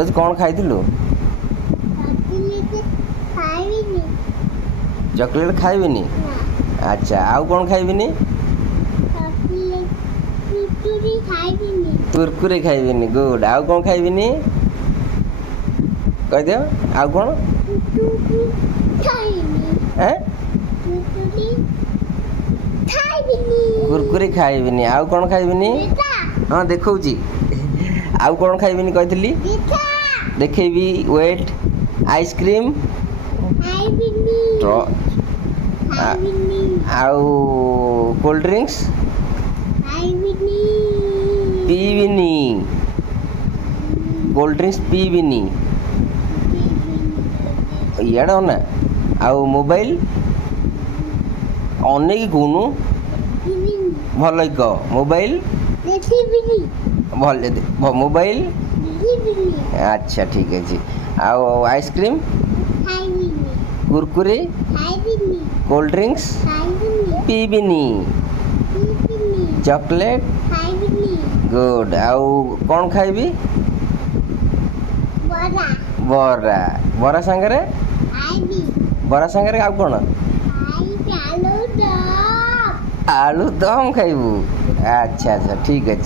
କହୁଛି କ'ଣ ଖାଇଥିଲୁ? ଚକୋଲେଟ୍ ଖାଇବିନି। ଆଚ୍ଛା, ଆଉ କ'ଣ ଖାଇବିନି? କୁରକୁରେ ଖାଇବିନି। ଗୁଡ୍। ଆଉ କ'ଣ ଖାଇବିନି କହିଦିଅ? ଆଉ କ'ଣ? କୁରକୁରେ ଖାଇବିନି। ଆଉ କ'ଣ ଖାଇବିନି? ହଁ ଦେଖଉଛି। ଆଉ କ'ଣ ଖାଇବିନି କହିଥିଲି? ଦେଖେଇବି, ୱେଟ୍। ଆଇସ୍କ୍ରିମ୍, ଆଉ କୋଲ୍ଡ ଡ୍ରିଙ୍କସ୍ ପିଇବିନି। କୋଲ୍ଡ ଡ୍ରିଙ୍କସ୍ ପିଇବିନି। ଇଆଡ଼େ ନା। ଆଉ ମୋବାଇଲ ଅନେଇକି କହୁନୁ, ଭଲ କହ। ମୋବାଇଲ ଭଲ ମୋବାଇଲ। ଆଚ୍ଛା ଠିକ୍ ଅଛି। ଆଉ ଆଇସ୍କ୍ରିମ୍, କୁରକୁରେ, କୋଲ୍ଡ ଡ୍ରିଙ୍କସ୍ ପିଇବିନି। Chocolate, good. ଆଉ କ'ଣ ଖାଇବି? ବରା। ବରା ସାଙ୍ଗରେ ଆଉ କ'ଣ? ଆଳୁଦମ୍ ଖାଇବୁ। ଆଚ୍ଛା ଆଚ୍ଛା ଠିକ୍ ଅଛି।